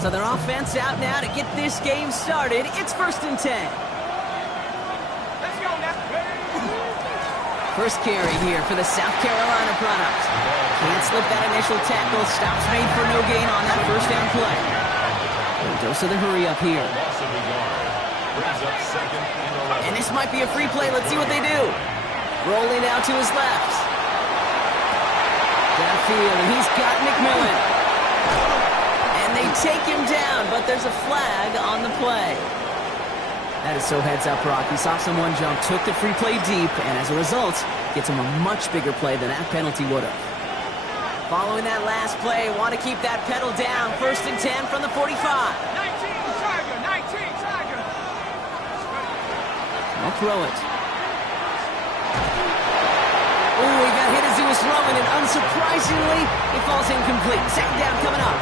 So their offense out now to get this game started. It's 1st and 10. Let's go now. First carry here for the South Carolina product. Can't slip that initial tackle. Stops made for no gain on that first down play. Dose of the hurry up here. And this might be a free play. Let's see what they do. Rolling out to his left. Downfield, and he's got McMillan. And they take him down, but there's a flag on the play. That is so heads up, Brock. He saw someone jump, took the free play deep, and as a result, gets him a much bigger play than that penalty would have. Following that last play, want to keep that pedal down. 1st and 10 from the 45. 19 Tiger, 19 Tiger. I'll throw it. Oh, he got hit as he was throwing, and unsurprisingly, it falls incomplete. 2nd down coming up.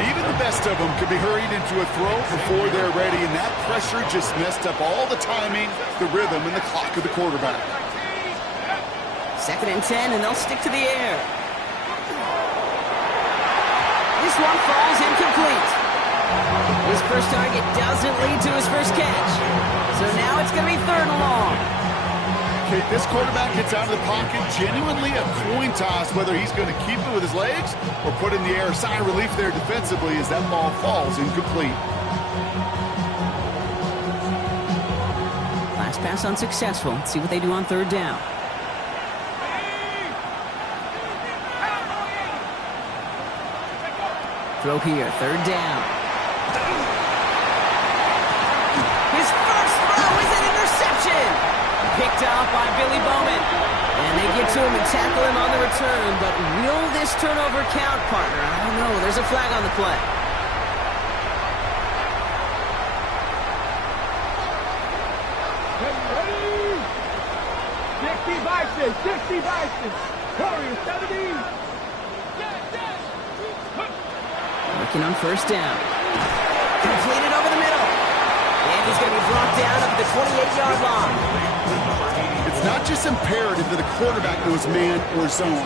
Even the best of them could be hurried into a throw before they're ready, and that pressure just messed up all the timing, the rhythm, and the clock of the quarterback. 2nd and 10, and they'll stick to the air. This one falls incomplete. His first target doesn't lead to his first catch. So now it's going to be 3rd and long. Okay, this quarterback gets out of the pocket, genuinely a coin toss whether he's going to keep it with his legs or put in the air. Sigh of relief there defensively as that ball falls incomplete. Last pass unsuccessful. Let's see what they do on 3rd down. Throw here, 3rd down. His first throw is an interception. Picked off by Billy Bowman. And they get to him and tackle him on the return. But will this turnover count, partner? I don't know. There's a flag on the play. Ready? 60 Bison. Warrior 70. Working on 1st down. Completed over the middle. And he's going to be brought down up the 28-yard line. It's not just imperative that the quarterback knows man or zone.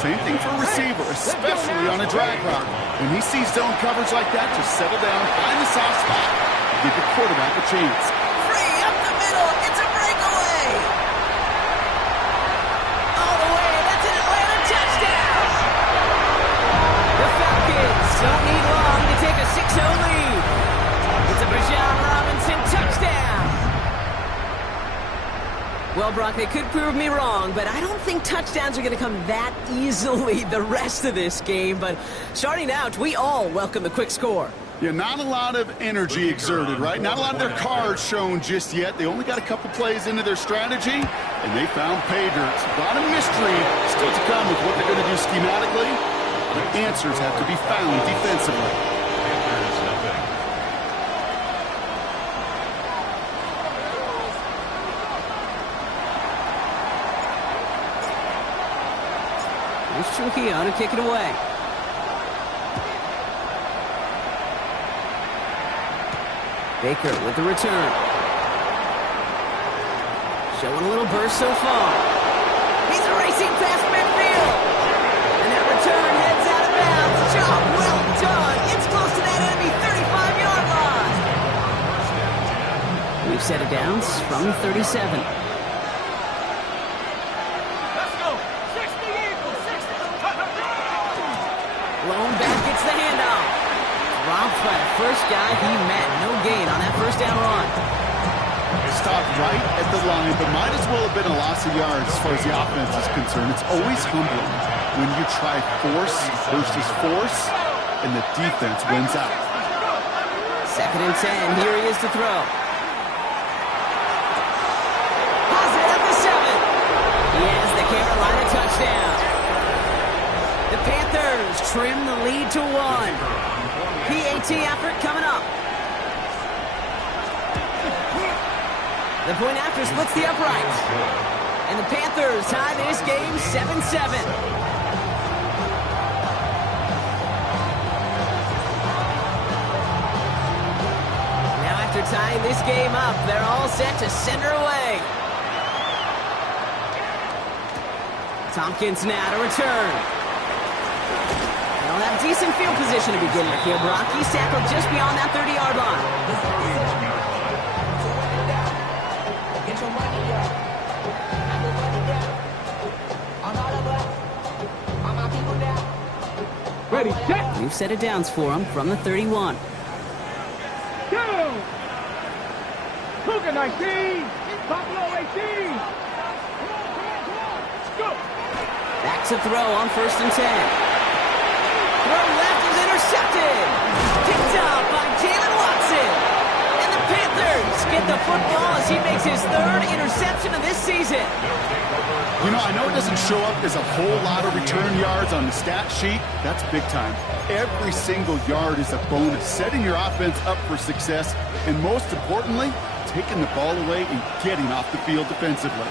Same thing for a receiver, especially on a drag route. When he sees zone coverage like that, just settle down, find the soft spot, give the quarterback a chance. Free up the middle. It's a breakaway. All the way. That's an Atlanta touchdown. The Falcons don't need long to take a 6-0 lead. It's a Bijan Robinson touchdown. Well, Brock, they could prove me wrong, but I don't think touchdowns are going to come that easily the rest of this game. But starting out, we all welcome the quick score. Yeah, not a lot of energy exerted, right? Not a lot of their cards shown just yet. They only got a couple plays into their strategy, and they found pay dirt. A lot of mystery still to come with what they're going to do schematically. The answers have to be found defensively. Here's Trujillo to kick it away. Baker with the return. Showing a little burst so far. He's racing past midfield. And that return heads out of bounds. Job well done. It's close to that enemy 35-yard line. We've set it down from 37. Blown back, gets the handoff. Dropped by the first guy he met. No gain on that 1st down run. Stopped right at the line, but might as well have been a loss of yards as far as the offense is concerned. It's always humbling when you try force versus force, and the defense wins out. 2nd and 10. Here he is to throw. Positive at the 7. He has the Carolina touchdown. The Panthers trim the lead to 1. PAT effort coming up. The point after splits the uprights. And the Panthers tie this game 7-7. Now after tying this game up, they're all set to send her away. Tompkins now to return. They'll have decent field position to begin with here, Brock. He's tackled just beyond that 30-yard line. Ready, set. New set of downs for him from the 31. Go! Cougar 19. Buffalo 18. Go! Back to throw on 1st and 10. Throw left is intercepted. Picked up by Jalen Watson. And the Panthers get the football as he makes his 3rd interception of this season. You know, I know it doesn't show up as a whole lot of return yards on the stat sheet. That's big time. Every single yard is a bonus, setting your offense up for success, and most importantly, taking the ball away and getting off the field defensively.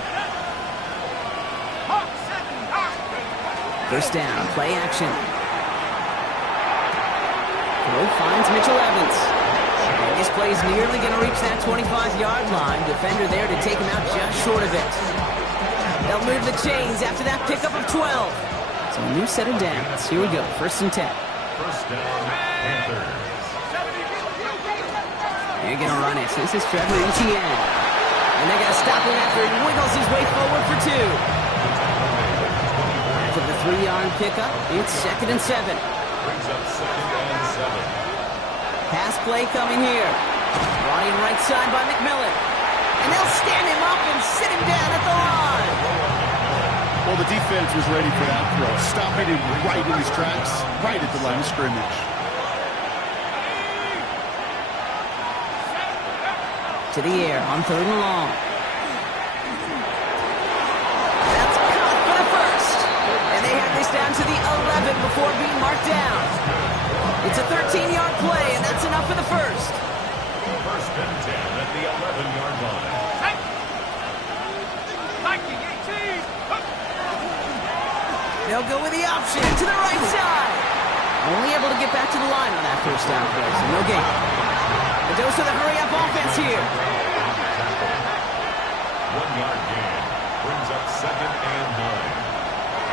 1st down, play action. Throw finds Mitchell Evans. And this play is nearly going to reach that 25-yard line. Defender there to take him out just short of it. They'll move the chains after that pickup of 12. So a new set of downs. Here we go, 1st and 10. First down, Panthers. They're going to run it. This is Trevor Etienne. And they're going to stop him after he wiggles his way forward for 2. After the 3-yard pickup, it's 2nd and 7. Brings up 2nd and 7. Pass play coming here. Brought in right side by McMillan. And they'll stand him up and sit him down at the line. Well, the defense was ready for that throw, stopping him right in his tracks, right at the line of scrimmage. To the air on 3rd and long. That's caught for the 1st. And they have this down to the 11 before being marked down. It's a 13-yard play, and that's enough for the 1st. 1st and 10 at the 11-yard line. They'll go with the option to the right side. Only able to get back to the line on that 1st down play, so no gain. The dose of the hurry-up offense here. 1-yard gain. Brings up 2nd and 9.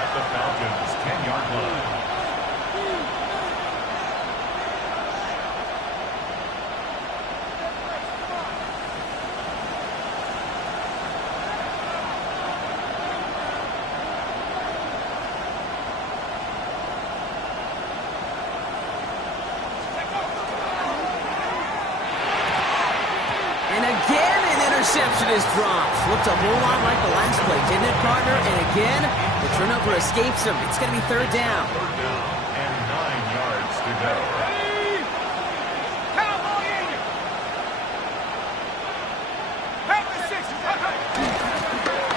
At the Falcons' 10-yard line. Interception is dropped. Looked a whole lot like the last play, didn't it, partner? And again, the turnover escapes him. It's going to be 3rd down. 3rd down and 9 yards to go.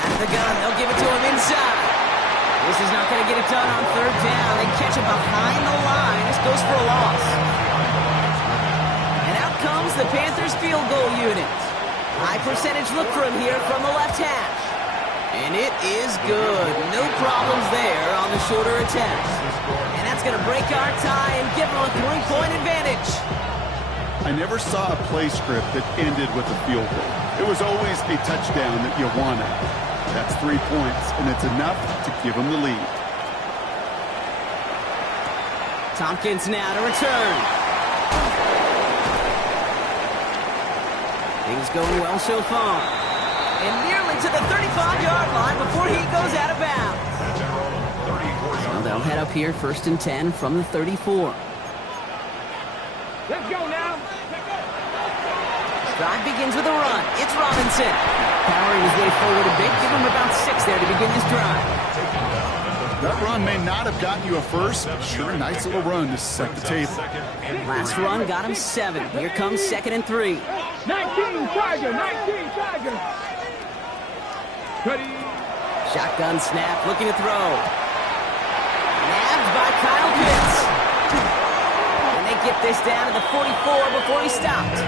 At the gun, they'll give it to him inside. This is not going to get it done on 3rd down. They catch it behind the line. This goes for a loss. And out comes the Panthers field goal unit. High percentage look for him here from the left hash. And it is good. No problems there on the shorter attempt. And that's going to break our tie and give them a 3-point advantage. I never saw a play script that ended with a field goal. It was always a touchdown that you wanted. That's 3 points, and it's enough to give them the lead. Tompkins now to return. Things going well so far. And nearly to the 35-yard line before he goes out of bounds. So they'll head up here 1st and 10 from the 34. Let's go now. Drive begins with a run. It's Robinson. Powering his way forward a bit. Give him about 6 there to begin this drive. That run may not have gotten you a first, but sure, a nice little run to set the table. Last run got him 7. Here comes 2nd and 3. 19 Tiger, 19 Tiger. Ready. Shotgun snap, looking to throw. Nabbed by Kyle Pitts. And they get this down to the 44 before he stopped.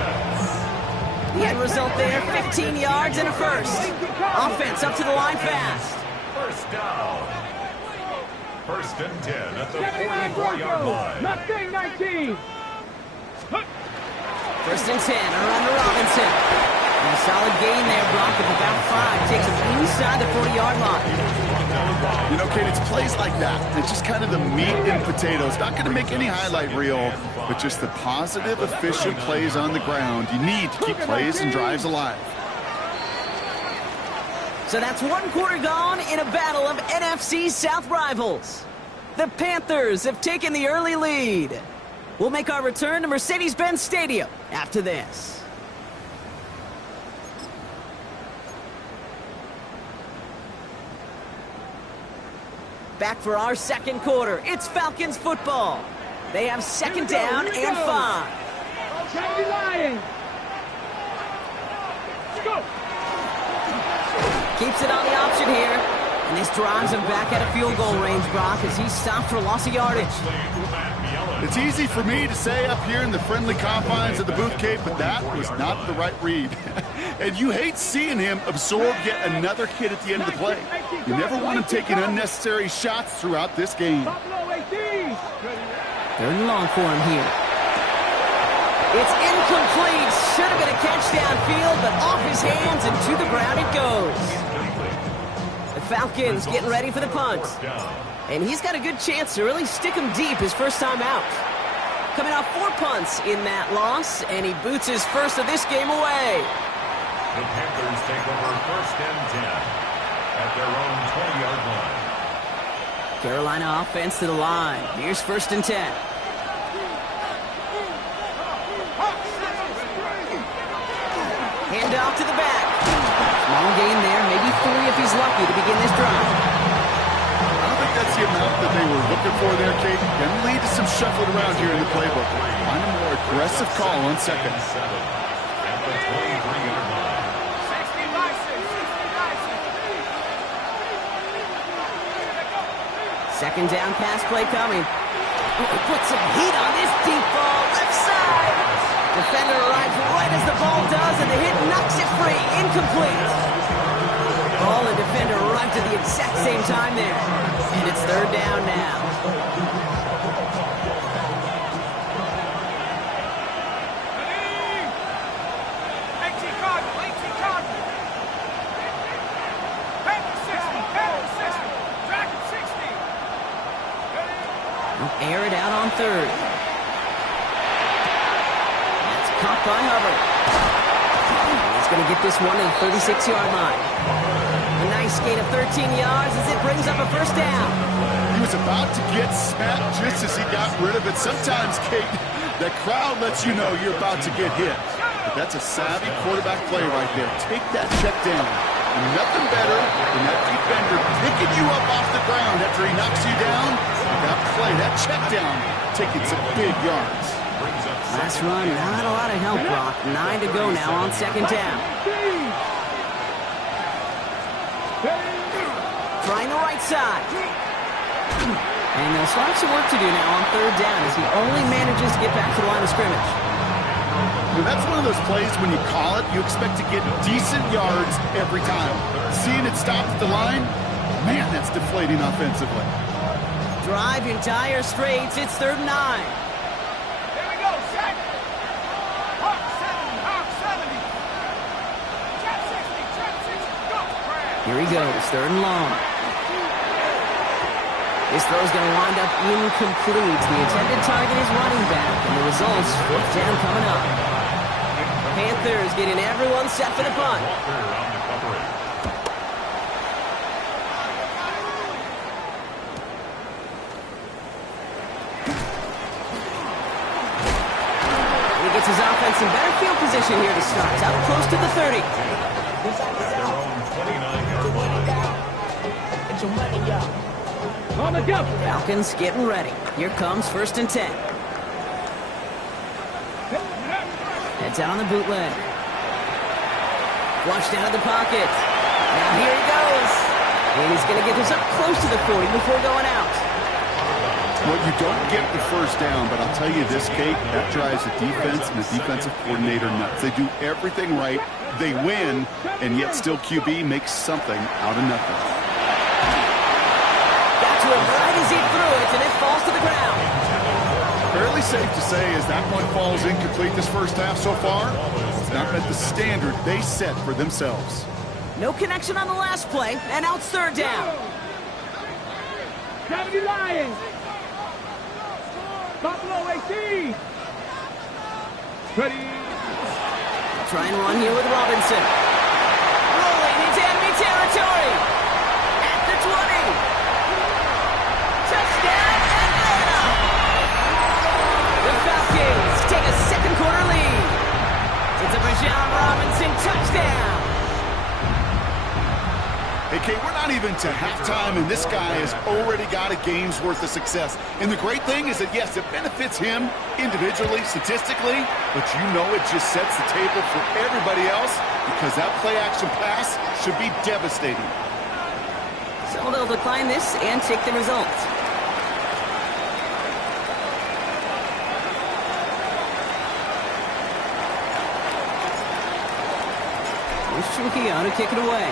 The end result there, 15 yards and a 1st. Offense up to the line fast. 1st down. 1st and 10 at the 44-yard line. Nothing 19. 1st and 10, around to Robinson. And a solid gain there, Brock, of about 5. Takes him inside the 40-yard line. You know, Kate, it's plays like that. It's just kind of the meat and potatoes. Not going to make any highlight reel, but just the positive, efficient plays on the ground. You need to keep plays and drives alive. So that's one quarter gone in a battle of NFC South rivals. The Panthers have taken the early lead. We'll make our return to Mercedes-Benz Stadium after this. Back for our second quarter. It's Falcons football. They have second down and 5. Tennessee Lions. Go. Keeps it on the option here. And this drives him back at a field goal range, Brock, as he's stopped for loss of yardage. It's easy for me to say up here in the friendly confines of the booth, Kate, but that was not the right read. And you hate seeing him absorb yet another hit at the end of the play. You never want him taking unnecessary shots throughout this game. Buffalo 18. Third and long for him here. It's incomplete. Should have been a catch downfield, but off his hands and to the ground it goes. The Falcons getting ready for the punt. And he's got a good chance to really stick him deep his first time out. Coming off 4 punts in that loss, and he boots his first of this game away. The Panthers take over first and 10 at their own 20-yard line. Carolina offense to the line. Here's first and 10. Hand off to the back. Long gain there, maybe 3 if he's lucky to begin this drive. I don't think that's the amount that they were looking for there, Kate. Can lead to some shuffling around here in the playbook. Find a more aggressive call on second. At the 23-yard line. Second down pass play coming. Oh, he puts some heat on this deep ball. Left side. Defender arrives right as the ball does, and the hit knocks it free. Incomplete. Ball and defender arrived at the exact same time there. And it's third down now. Air it out on third. That's caught by Hubbard. He's going to get this one to the 36-yard line. A nice gain of 13 yards as it brings up a first down. He was about to get smacked just as he got rid of it. Sometimes, Kate, the crowd lets you know you're about to get hit. But that's a savvy quarterback play right there. Take that check down. And nothing better than that defender picking you up off the ground after he knocks you down. That play, that check down, taking some big yards. Last run, not a lot of help, Brock. 9 to go now on second down. Trying the right side. And they'll start some work to do now on third down as he only manages to get back to the line of scrimmage. Well, that's one of those plays when you call it, you expect to get decent yards every time. Seeing it stop at the line, man, that's deflating offensively. Drive in dire straits. It's third and 9. Here we go, set. Hawk 70, Hawk 70. Trap 60, go. Here he goes, third and long. This throw's going to wind up incomplete. The intended target is running back, and the result's fourth down coming up. Panthers getting everyone set for the punt. He gets his offense in better field position here to start. It's out close to the 30. Their own 29-yard line. On the go. Falcons getting ready. Here comes first and 10. Heads out on the bootleg. Flushed out of the pocket. Now here he goes. And he's going to get this up close to the 40 before going out. Well, you don't get the first down, but I'll tell you this, Kate, that drives the defense and the defensive coordinator nuts. They do everything right. They win, and yet still QB makes something out of nothing. Got to him right as he threw it, and it falls to the ground. Fairly safe to say as that one falls incomplete this first half so far, it's not met the standard they set for themselves. No connection on the last play, and out third down. 70 Lions. Buffalo 18. Ready. Try and run here with Robinson. Rolling into enemy territory. At the 20. Touchdown, Atlanta! The Falcons take a second quarter lead. It's a Bijan Robinson touchdown. Hey, Kate, we're not even to halftime, and this guy has already got a game's worth of success. And the great thing is that, yes, it benefits him individually, statistically, but you know it just sets the table for everybody else because that play-action pass should be devastating. So they'll decline this and take the result. Here's Trujillo to kick it away.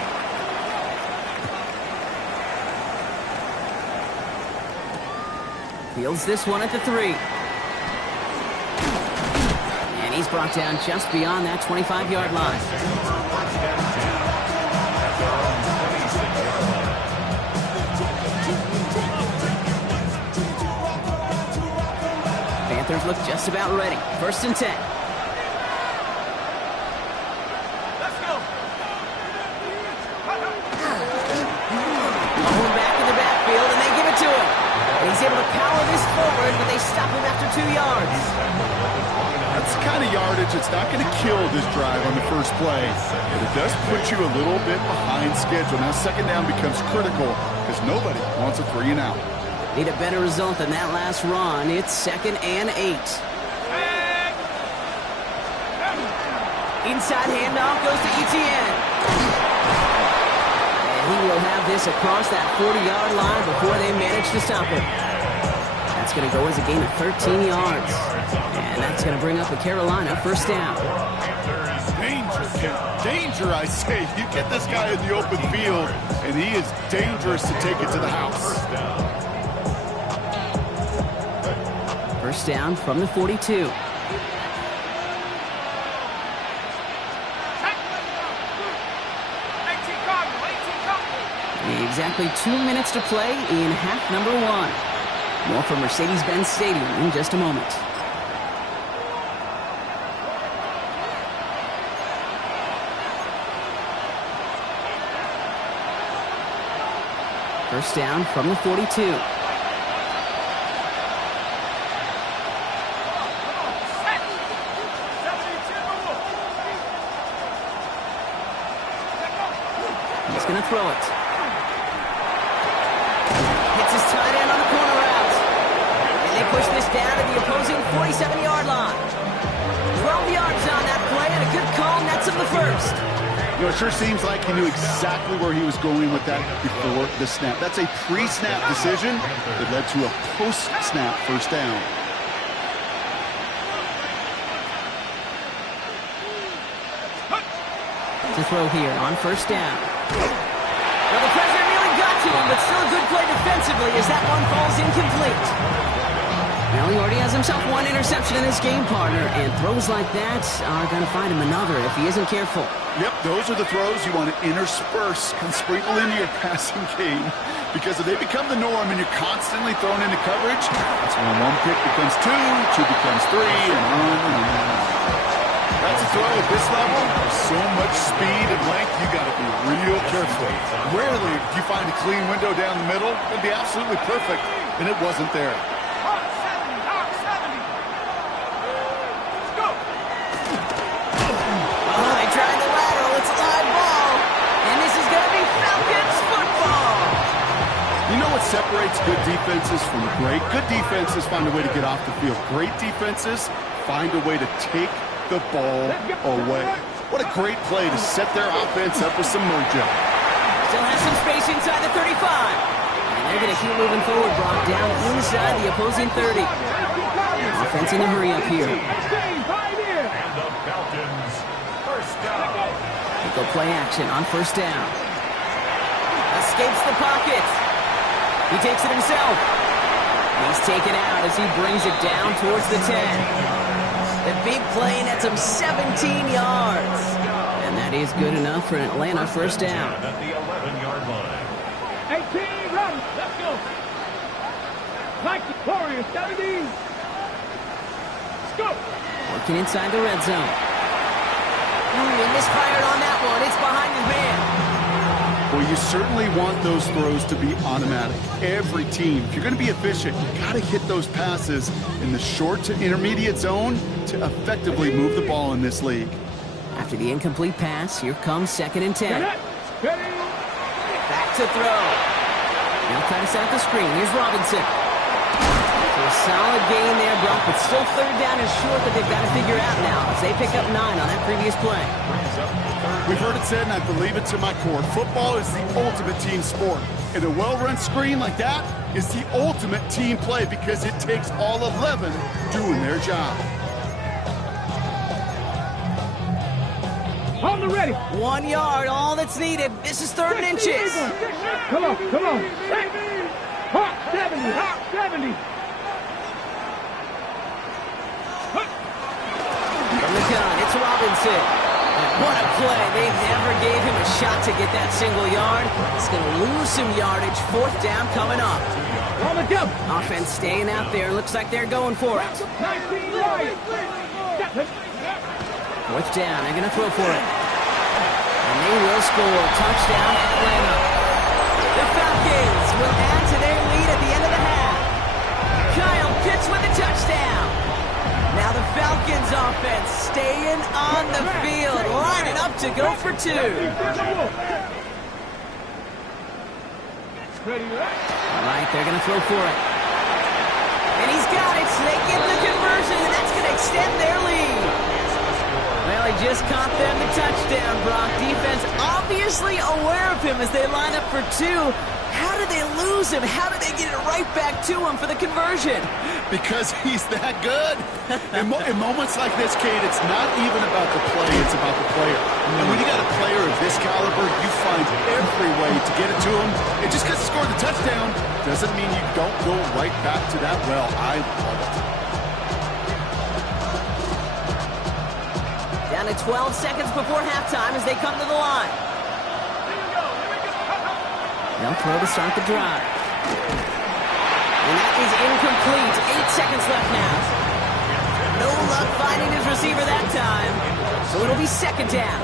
Fields this one at the 3. And he's brought down just beyond that 25-yard line. Panthers look just about ready. 1st and 10. Let's go. Mahomes back in the backfield, and they give it to him. And he's able to power this forward, but they stop him after 2 yards. That's the kind of yardage that's not going to kill this drive on the first play, but it does put you a little bit behind schedule. Now, 2nd down becomes critical because nobody wants a 3 and out. Need a better result than that last run. It's 2nd and 8. Inside handoff goes to Etienne. And he will have this across that 40-yard line before they manage to stop him. That's going to go as a gain of 13 yards. And that's going to bring up a Carolina 1st down. Danger, I say. You get this guy in the open field, and he is dangerous to take it to the house. 1st down from the 42. Exactly 2 minutes to play in half number 1. More from Mercedes-Benz Stadium in just a moment. First down from the 42. He's going to throw it. Hits his tight end on the corner route. And they push this down to the opposing 47-yard line. 12 yards on that play and a good call nets him the first. You know, it sure seems like he knew exactly where he was going with that before the snap. That's a pre-snap decision that led to a post-snap first down. To throw here on first down. Well, the pressure nearly got to him, but still a good play defensively as that one falls incomplete. Well, he already has himself one interception in his game, partner, and throws like that are going to find him another if he isn't careful. Yep, those are the throws you want to intersperse and sprinkle into your passing game, because if they become the norm and you're constantly thrown into coverage, that's when one pick becomes two becomes three, and on and on. That's a throw at this level. There's so much speed and length, you got to be real careful. Rarely do you find a clean window down the middle. It'd be absolutely perfect, and it wasn't there. Separates good defenses from great. Good defenses find a way to get off the field. Great defenses find a way to take the ball away. What a great play to set their offense up with some mojo. Still has some space inside the 35. And they're going to keep moving forward, Brock, down inside the opposing 30. Offense in a hurry up here. And the Falcons, first down. They go play action on first down. Escapes the pocket. He takes it himself. He's taken out as he brings it down towards the 10. The big play nets him 17 yards. And that is good enough for an Atlanta first down. At the 11-yard line. 18, run. Let's go. Like the Warriors, 70. Let's go. Working inside the red zone. He misfired on that one. It's behind his man. Well, you certainly want those throws to be automatic. Every team, if you're going to be efficient, you got to hit those passes in the short to intermediate zone to effectively move the ball in this league. After the incomplete pass, here comes 2nd and 10. Ready. Back to throw. Now trying to set up the screen. Here's Robinson. So a solid gain there, Brock, but still 3rd down and short that they've got to figure out now as they pick up 9 on that previous play. We've heard it said, and I believe it to my core, football is the ultimate team sport. And a well-run screen like that is the ultimate team play because it takes all 11 doing their job. On the ready. 1 yard, all that's needed. This is 3rd and inches. Come on. Hot 70. From the gun, it's Robinson. What a play. They never gave him a shot to get that single yard. He's going to lose some yardage. 4th down coming up. On the jump. Offense staying out there. Looks like they're going for it. 19 right. 4th down. They're going to throw for it. And they will score. Touchdown, Atlanta. The Falcons will add to their lead at the end of the half. Kyle Pitts with a touchdown. Now the Falcons offense staying on the field, lining up to go for 2. All right, they're going to throw for it. And he's got it, so they get the conversion, and that's going to extend their lead. Well, he just caught them the touchdown, Brock. Defense obviously aware of him as they line up for 2. How did they lose him? How did they get it right back to him for the conversion? Because he's that good. In moments like this, Kate, it's not even about the play, it's about the player. And when you got a player of this caliber, you find every way to get it to him. And just because he scored the touchdown doesn't mean you don't go right back to that well. I love it. Down to 12 seconds before halftime as they come to the line. They'll throw to start the drive. And that is incomplete. 8 seconds left now. No luck finding his receiver that time. So it'll be 2nd down.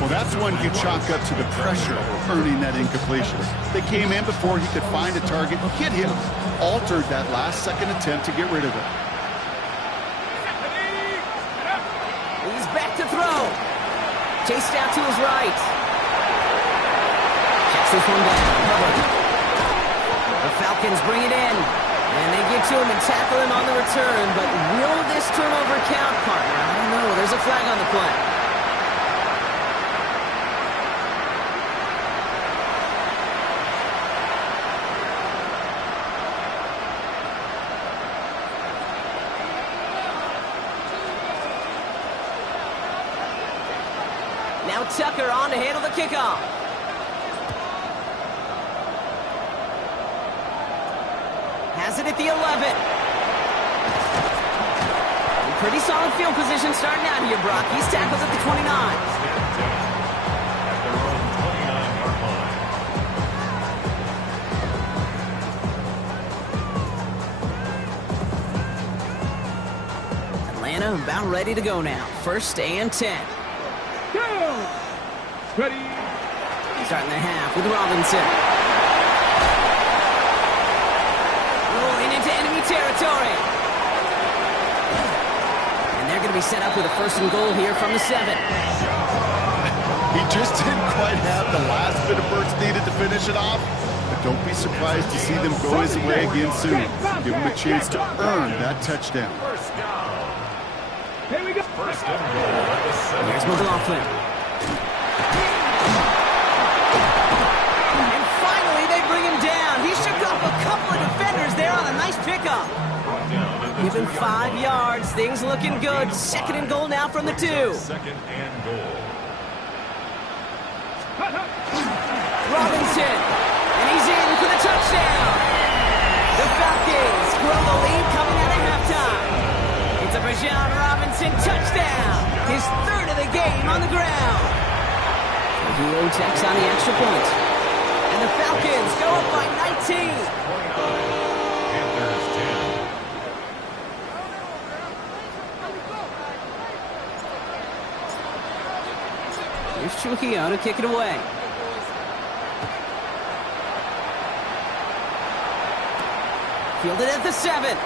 Well, that's one you chalk up to the pressure of earning that incompletion. They came in before he could find a target, hit him, altered that last-second attempt to get rid of it. He's back to throw. Chased out to his right. This one down. The Falcons bring it in, and they get to him and tackle him on the return, but will this turnover count, partner? I don't know. There's a flag on the play. Now Tucker on to handle the kickoff. Has it at the 11. Pretty solid field position starting out here, Brock. He's tackled at the 29. Atlanta about ready to go now. 1st and 10. Go! Ready. Starting the half with Robinson. Rolling into enemy territory. And they're going to be set up with a 1st and goal here from the 7. He just didn't quite have the last bit of burst needed to finish it off. But don't be surprised to see them go his way again soon. Give him a chance to earn that touchdown. Here we go. 1st and goal at the 7. Here's McLaughlin. And finally, they bring him down. He shook off a couple of defenders there on a nice pickup. Give him 5 yards. Things looking good. 2nd and goal now from the 2. 2nd and goal. Robinson. And he's in for the touchdown. The Falcons grow the lead coming out of halftime. It's a Bijan Robinson touchdown. His 3rd of the game on the ground. Hero takes on the extra point. And the Falcons go up by 19. Trujillo to kick it away. Fielded at the 7.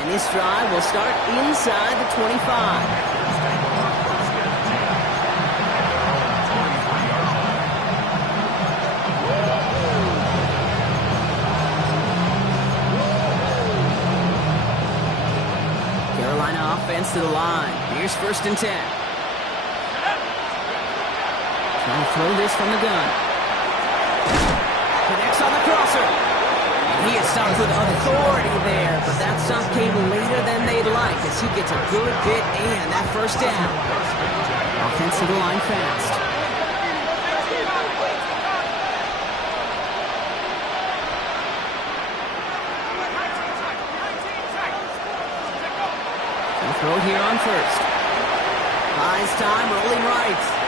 And this drive will start inside the 25. Carolina offense to the line. Here's 1st and 10. Trying to throw this from the gun. Connects on the crosser. He is stopped with authority there, but that stop came later than they'd like as he gets a good bit and that 1st down. Offense to the line fast. They'll throw here on 1st. Buys time, rolling right.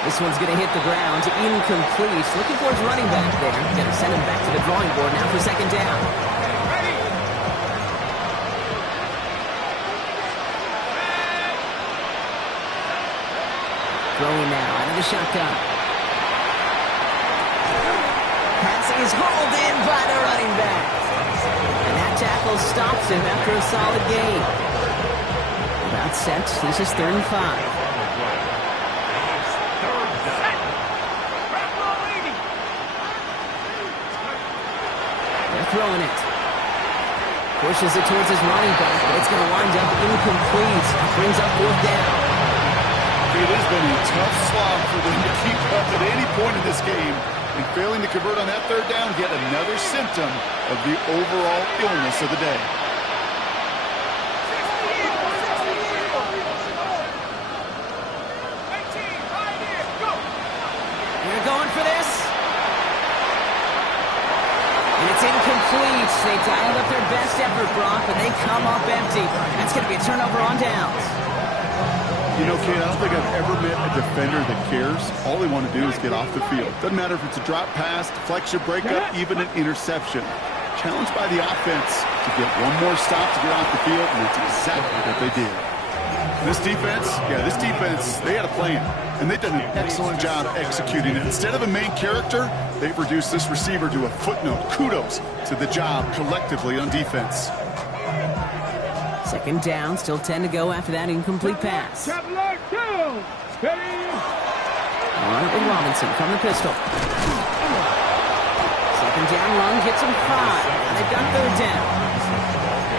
This one's going to hit the ground, incomplete. Looking for his running back there. Going to send him back to the drawing board now for 2nd down. Throwing now out of the shotgun. Pass is hauled in by the running back. And that tackle stops him after a solid gain. About set. This is 3rd and 5. Throwing it. Pushes it towards his running back, but it's going to wind up incomplete. Brings up 4th down. It has been a tough slog for them to keep up at any point in this game. And failing to convert on that 3rd down, yet another symptom of the overall illness of the day. They're going for this. And it's incomplete. They dialed up their best effort, Brock, but they come up empty. That's going to be a turnover on downs. You know, Kate, I don't think I've ever met a defender that cares. All they want to do is get off the field. Doesn't matter if it's a drop pass, deflection, breakup, even an interception. Challenged by the offense to get one more stop to get off the field, and that's exactly what they did. This defense, they had a plan, and they've done an excellent job executing it. Instead of a main character, they've reduced this receiver to a footnote. Kudos to the job collectively on defense. 2nd down, still 10 to go after that incomplete pass. Run it with Robinson from the pistol. 2nd down run gets him 5, and they've got 3rd down.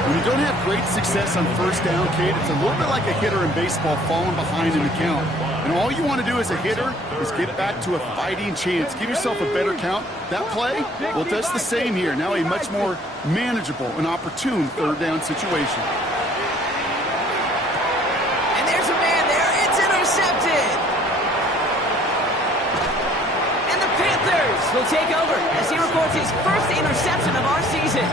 When you don't have great success on 1st down, Kate, it's a little bit like a hitter in baseball falling behind in the count. And all you want to do as a hitter is get back to a fighting chance. Give yourself a better count. That play, well, that's the same here. Now a much more manageable and opportune 3rd down situation. And there's a man there. It's intercepted. And the Panthers will take over as he records his 1st interception of our season.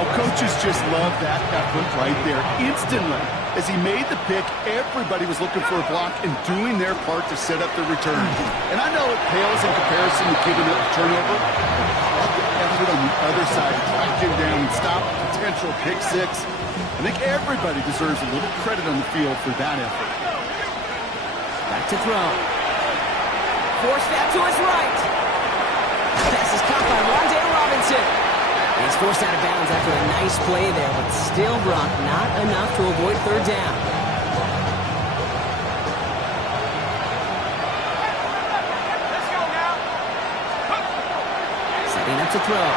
Oh, coaches just love that effort right there. Instantly, as he made the pick, everybody was looking for a block and doing their part to set up the return. And I know it pales in comparison to giving up a turnover. The effort on the other side to track him down and stop a potential pick 6. I think everybody deserves a little credit on the field for that effort. Back to throw. Forced that to his right. Pass is caught by Rondale Robinson. He's forced out of bounds after a nice play there, but still, Brock, not enough to avoid 3rd down. Setting up to throw.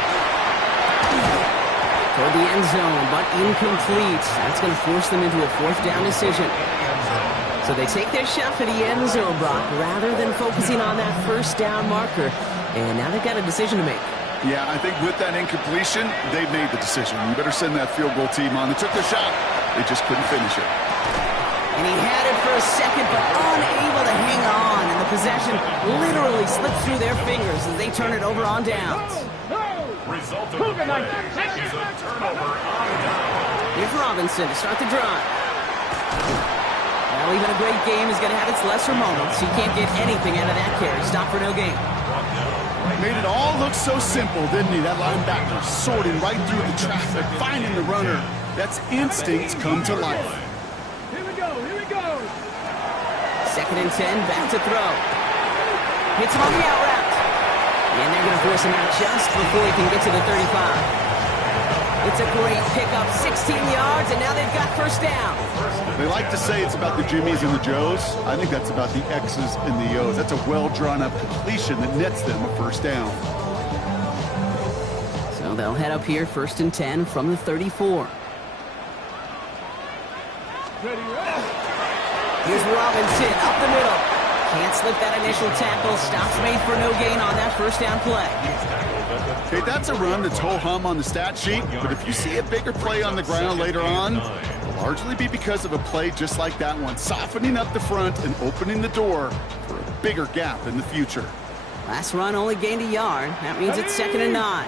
Toward the end zone, but incomplete. That's going to force them into a 4th down decision. So they take their shot for the end zone, Brock, rather than focusing on that 1st down marker. And now they've got a decision to make. Yeah, I think with that incompletion, they've made the decision. You better send that field goal team on. They took their shot. They just couldn't finish it. And he had it for a second, but unable to hang on. And the possession literally slipped through their fingers as they turn it over on downs. Result of the play is a turnover on down. Here's Robinson to start the drive. Well, even a great game is going to have its lesser moments. You can't get anything out of that carry. Stop for no gain. Made it all look so simple, didn't he? That linebacker sorting right through the traffic, finding the runner. That's instincts come to life. Here we go, here we go. 2nd and 10, back to throw. Hits him on the out route. And they're going to force him out just before he can get to the 35. It's a great pickup, 16 yards, and now they've got first down. They like to say it's about the Jimmies and the Joes. I think that's about the X's and the O's. That's a well-drawn-up completion that nets them a first down. So they'll head up here, 1st and 10 from the 34. Here's Robinson up the middle. Can't slip that initial tackle. Stops made for no gain on that first down play. Okay, that's a run that's ho-hum on the stat sheet, but if you see a bigger play on the ground later on, it'll largely be because of a play just like that one, softening up the front and opening the door for a bigger gap in the future. Last run only gained a yard. That means it's 2nd and 9.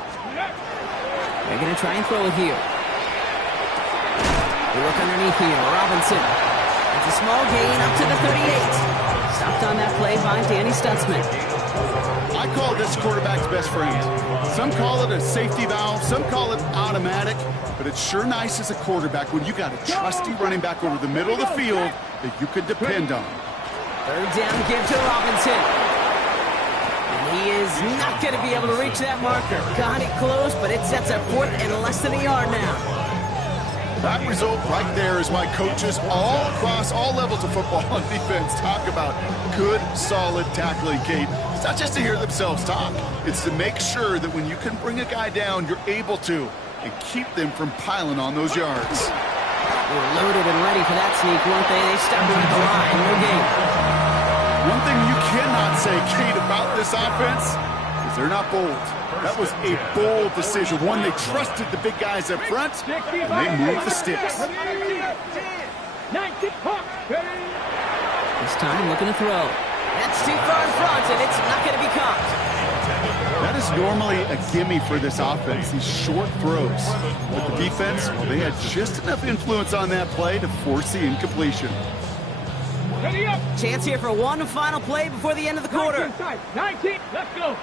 They're going to try and throw it here. They look underneath here. Robinson. It's a small gain up to the 38. Stopped on that play by Danny Stutzman. I call this quarterback's best friend. Some call it a safety valve, some call it automatic, but it's sure nice as a quarterback when you got a trusty running back over the middle of the field that you could depend on. 3rd down give to Robinson. And he is not going to be able to reach that marker. Got it close, but it sets up 4th and less than a yard now. That result right there is why coaches all across all levels of football and defense talk about good, solid tackling, Kate. It's not just to hear themselves talk. It's to make sure that when you can bring a guy down, you're able to, and keep them from piling on those yards. They were loaded and ready for that sneak, weren't they? They stopped him at the line. No gain. One thing you cannot say, Kate, about this offense is they're not bold. That was a bold decision. One, they trusted the big guys up front, and they moved the sticks. This time, looking to throw. That's too far in front, and it's not going to be caught. That is normally a gimme for this offense, these short throws. But the defense, well, they had just enough influence on that play to force the incompletion. Chance here for one final play before the end of the quarter. 19, let's go.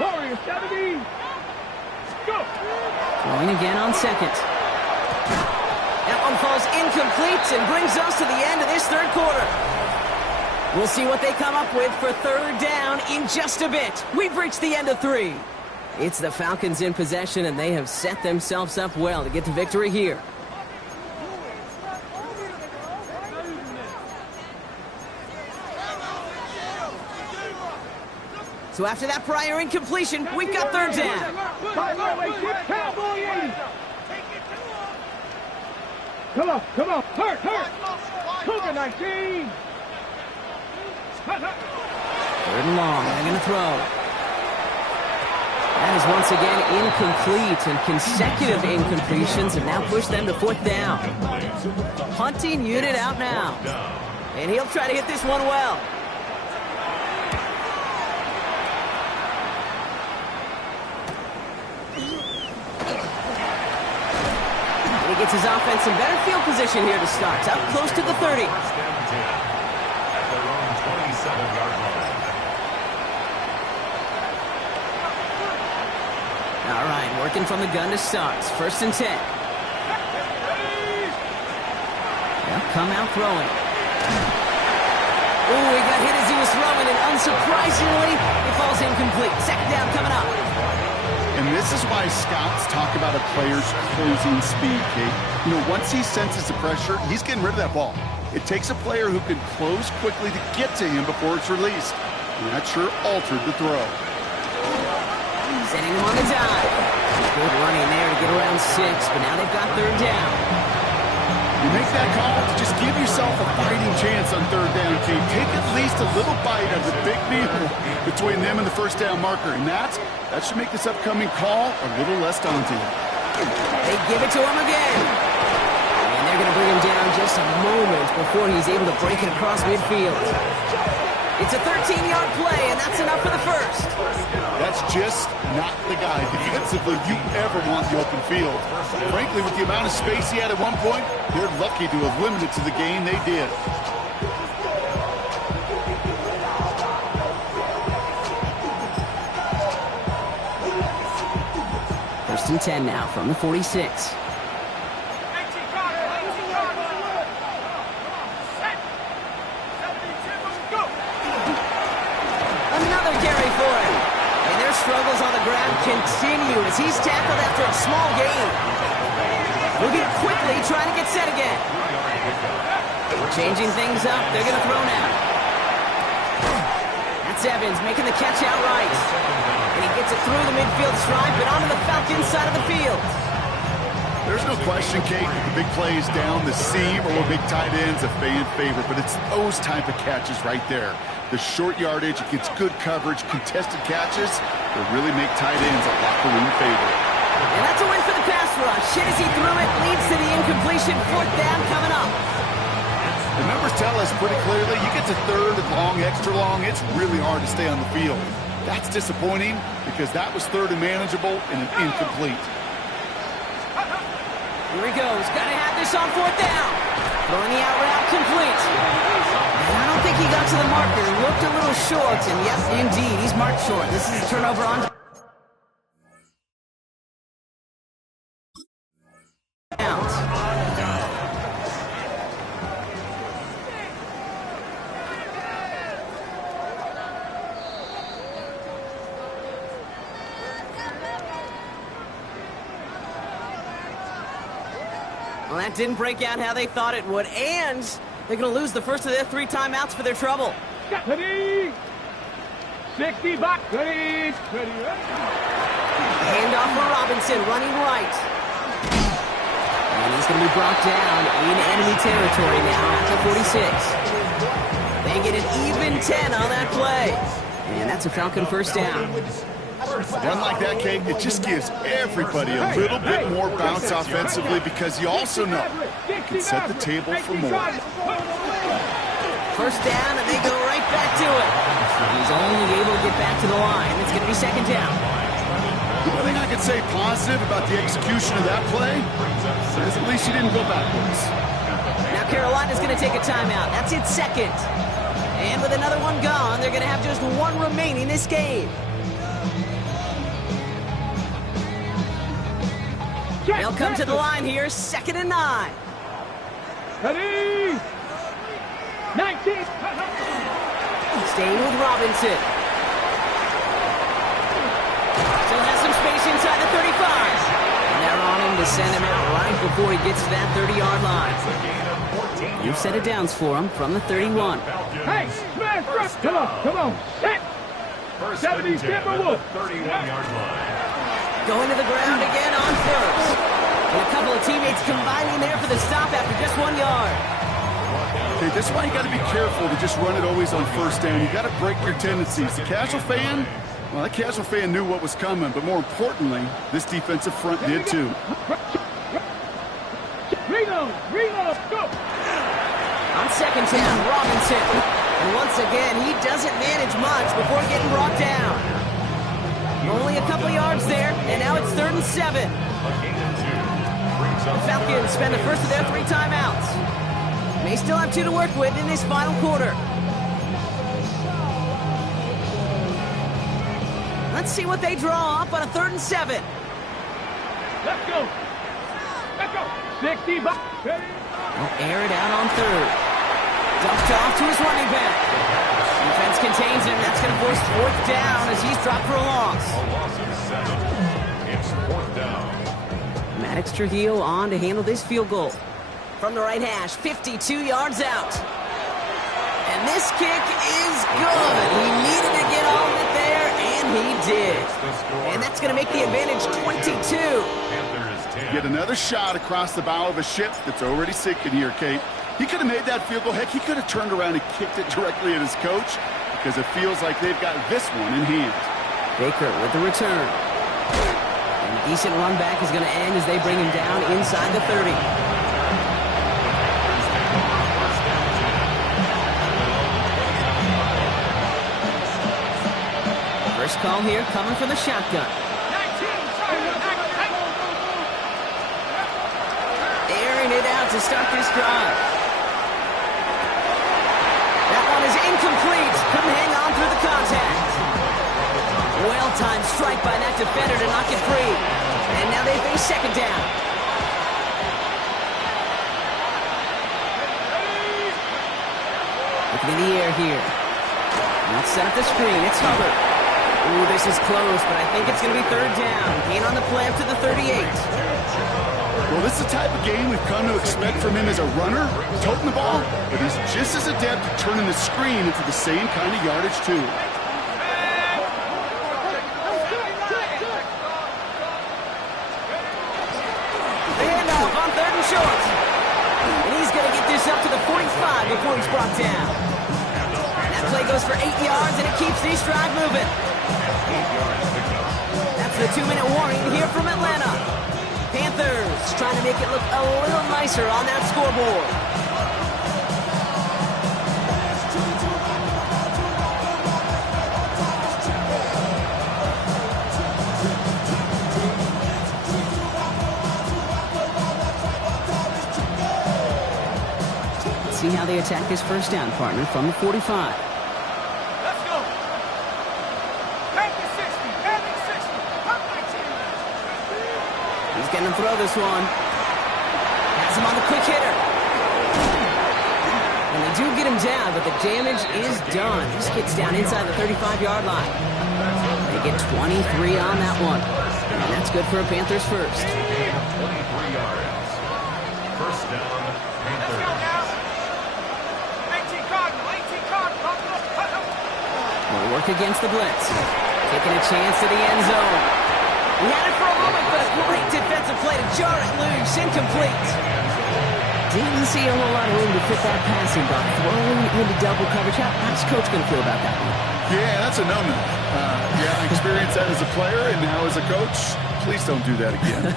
Warrior 70. Go. Throwing again on 2nd. That one falls incomplete and brings us to the end of this 3rd quarter. We'll see what they come up with for 3rd down in just a bit. We've reached the end of 3. It's the Falcons in possession, and they have set themselves up well to get the victory here. So after that prior incompletion, we've got 3rd down. Come on, hurt. Cougar 19. 3rd and long, they're going to throw. That is once again incomplete, and consecutive incompletions have now pushed them to 4th down. Punting unit out now. And he'll try to hit this one well. He gets his offense in better field position here to start. Up close to the 30. All right, working from the gun to start. 1st and 10. They'll come out throwing. Oh, he got hit as he was throwing, and unsurprisingly, it falls incomplete. 2nd down coming up. And this is why scouts talk about a player's closing speed, Kate. You know, once he senses the pressure, he's getting rid of that ball. It takes a player who can close quickly to get to him before it's released. And that sure altered the throw. Setting him on the dive. Good running there to get around 6, but now they've got 3rd down. You make that call to just give yourself a fighting chance on 3rd down, Kate. Take at least a little bite of the big meal between them and the first down marker. And that should make this upcoming call a little less daunting. They give it to him again. And they're going to bring him down just a moment before he's able to break it across midfield. It's a 13-yard play, and that's enough for the first. That's just not the guy defensively you ever want the open field. Frankly, with the amount of space he had at one point, they're lucky to have limited to the gain they did. First and 10 now from the 46. continue as he's tackled after a small gain. Moving quickly, trying to get set again. Changing things up, they're going to throw now. That's Evans making the catch outright. And he gets it through the midfield stripe and onto the Falcons side of the field. There's no question, Kate, that the big plays down the seam or big tight ends a fan favorite, but it's those type of catches right there. The short yardage, it gets good coverage, contested catches that really make tight ends a locker room favorite. And that's a win for the pass rush. Hit as he threw it, leads to the incompletion. 4th down coming up. The numbers tell us pretty clearly, you get to 3rd and long, extra long, it's really hard to stay on the field. That's disappointing because that was 3rd and manageable and an incomplete. Here he goes. Got to have this on 4th down. Throwing the out route complete. And I don't think he got to the marker. Looked a little short. And yes, indeed, he's marked short. This is a turnover on downs. Well, that didn't break out how they thought it would, and they're going to lose the first of their 3 timeouts for their trouble. Ready. 60 back. Ready. Handoff for Robinson, running right. And he's going to be brought down in enemy territory now at the 46. They get an even 10 on that play. And that's a Falcon first down. One like that, Kate, it just gives everybody a little bit more bounce offensively because you also know you can set the table for more. First down, and they go right back to it. He's only able to get back to the line. It's going to be 2nd down. The one thing I could say positive about the execution of that play is at least you didn't go backwards. Now Carolina's going to take a timeout. That's its 2nd. And with another one gone, they're going to have just 1 remaining this game. They'll come to the line here, 2nd and 9. Ready. 19. Staying with Robinson. Still has some space inside the 35. And they're on him to send him out right before he gets to that 30-yard line. New set of downs for him from the 31. Hey, smash rush. Come on. Hit. 70 Timberwolves. 31-yard line. Going to the ground again on 1st. And a couple of teammates combining there for the stop after just 1 yard. Okay, this is why you got to be careful to just run it always on 1st down. You got to break your tendencies. The casual fan, well, that casual fan knew what was coming, but more importantly, this defensive front did too. Reno, go. On 2nd down, Robinson. And once again, he doesn't manage much before getting brought down. Only a couple yards there, and now it's 3rd and 7. The Falcons spend the first of their 3 timeouts. They still have 2 to work with in this final quarter. Let's see what they draw up on a 3rd and 7. Let's go. 60 back. Ready. They'll air it out on 3rd. Dumped off to his running back. Defense contains him. That's going to force 4th down as he's dropped for a loss. A loss of 7. It's 4th down. Maddox Trujillo on to handle this field goal. From the right hash, 52 yards out. And this kick is good. He needed to get all of it there, and he did. And that's going to make the advantage 22. Get another shot across the bow of a ship that's already sinking here, Kate. He could have made that field goal. Heck, he could have turned around and kicked it directly at his coach because it feels like they've got this one in hand. Baker with the return. And a decent run back is going to end as they bring him down inside the 30. First call here coming from the shotgun. Airing it out to start this drive. That one is incomplete. Couldn't hang on through the contact. Well-timed strike by that defender to knock it free. And now they face 2nd down. Looking in the air here. Let's set up the screen. It's Hubbard. Ooh, this is close, but I think it's going to be third down. Gain on the play up to the 38. Well, this is the type of game we've come to expect from him as a runner, toting the ball, but he's just as adept at turning the screen into the same kind of yardage, too. The handoff on third and short. And he's going to get this up to the 45 before he's brought down. And that play goes for 8 yards, and it keeps this drive moving. That's the 2-minute warning here from Atlanta. Panthers trying to make it look a little nicer on that scoreboard. Let's see how they attack this first down, partner, from the 45. Let's go. Back to 60. Back to 60. Up 19. He's going to throw this one. Has him on the quick hitter. And they do get him down, but the damage is done. This kid's down inside the 35-yard line. They get 23 on that one. And that's good for a Panthers first. 23 yards. First down, Panthers. 18 Cardinal. 18 Cardinal. Will work against the blitz. Taking a chance to the end zone. He had it for a moment, but a great defensive play to jar it loose. Incomplete. Didn't see a whole lot of room to fit that passing, but throwing into double coverage. How's Coach going to feel about that one? Yeah, that's a no-no. I experienced that as a player, and now as a coach, please don't do that again.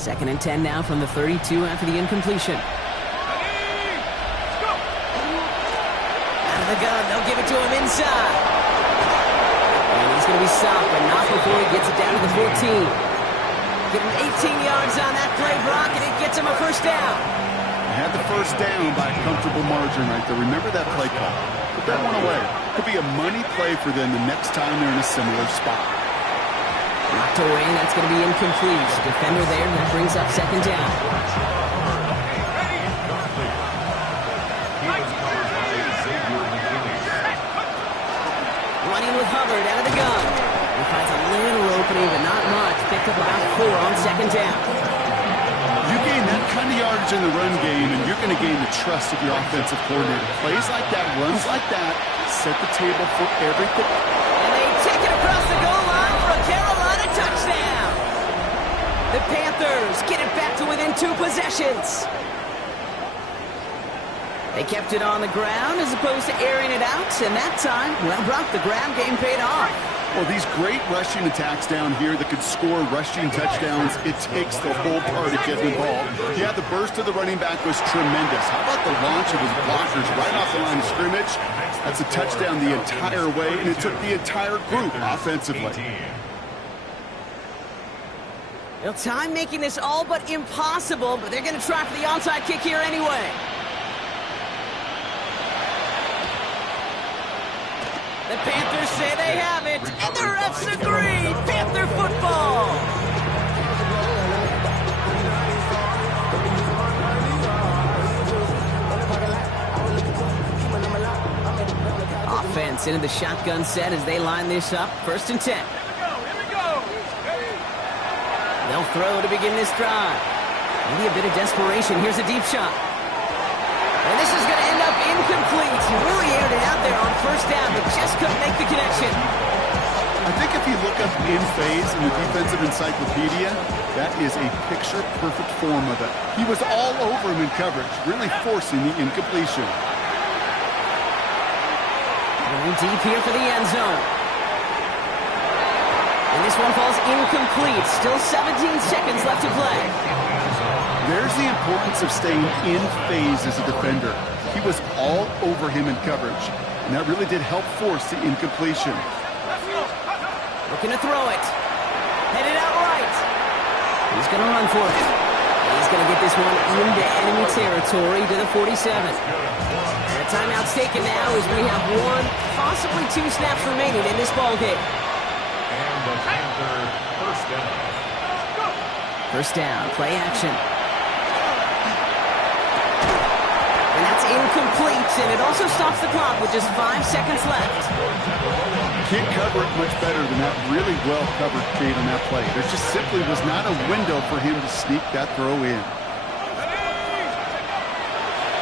Second and 10 now from the 32 after the incompletion. Out of the gun, they'll give it to him inside. And he's going to be stopped, but not before he gets it down to the 14. Give him 18 yards on that play, Brock, and it gets him a first down. They had the first down by a comfortable margin right there. Remember that play call. Put that one away. Could be a money play for them the next time they're in a similar spot. Knocked away, and that's going to be incomplete. Defender there, and that brings up second down. Running with Hubbard out of the gun. He finds a little opening, but not much. Picked up about 4 on second down. You gain that kind of yardage in the run game, and you're going to gain the trust of your offensive coordinator. Plays like that, runs like that, set the table for everything. And they take it across the goal line for a Carolina touchdown. The Panthers get it back to within 2 possessions. They kept it on the ground as opposed to airing it out, and that time, well, Brock, the ground game paid off. Well, these great rushing attacks down here that could score rushing touchdowns, it takes the whole party getting involved. Yeah, the burst of the running back was tremendous. How about the launch of his blockers right off the line of scrimmage? That's a touchdown the entire way, and it took the entire group offensively. Well, time making this all but impossible, but they're going to try for the onside kick here anyway. The Panthers say they have it, and the refs agree. Panther football. Offense into the shotgun set as they line this up. First and 10. Here we go. They'll throw to begin this drive. Maybe a bit of desperation. Here's a deep shot. And this is going to end up incomplete. He really aired it out there on first down, but just couldn't make the connection. I think if you look up in phase in the defensive encyclopedia, that is a picture-perfect form of it. He was all over him in coverage, really forcing the incompletion. Going deep here for the end zone. And this one falls incomplete. Still 17 seconds left to play. There's the importance of staying in phase as a defender. He was all over him in coverage, and that really did help force the incompletion. Looking to throw it. Headed out right. He's going to run for it. He's going to get this one into enemy territory to the 47. The timeout's taken now as we have 1, possibly 2 snaps remaining in this ballgame. And the Panther first down. First down, play action. And that's incomplete, and it also stops the clock with just 5 seconds left. can't cover it much better than that really well-covered Cade on that play. There just simply was not a window for him to sneak that throw in.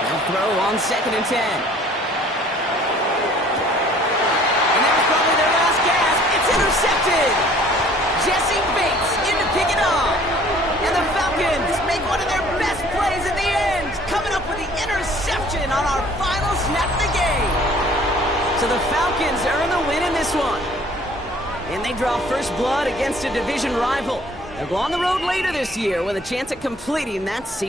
They'll throw on 2nd and 10. And that was probably their last gasp. It's intercepted. Jesse Bates in to pick it off. And the Falcons make one of their best plays at the end, coming up with the interception on our final snap of the game. So the Falcons earn the win in this one. And they draw first blood against a division rival. They'll go on the road later this year with a chance at completing that season.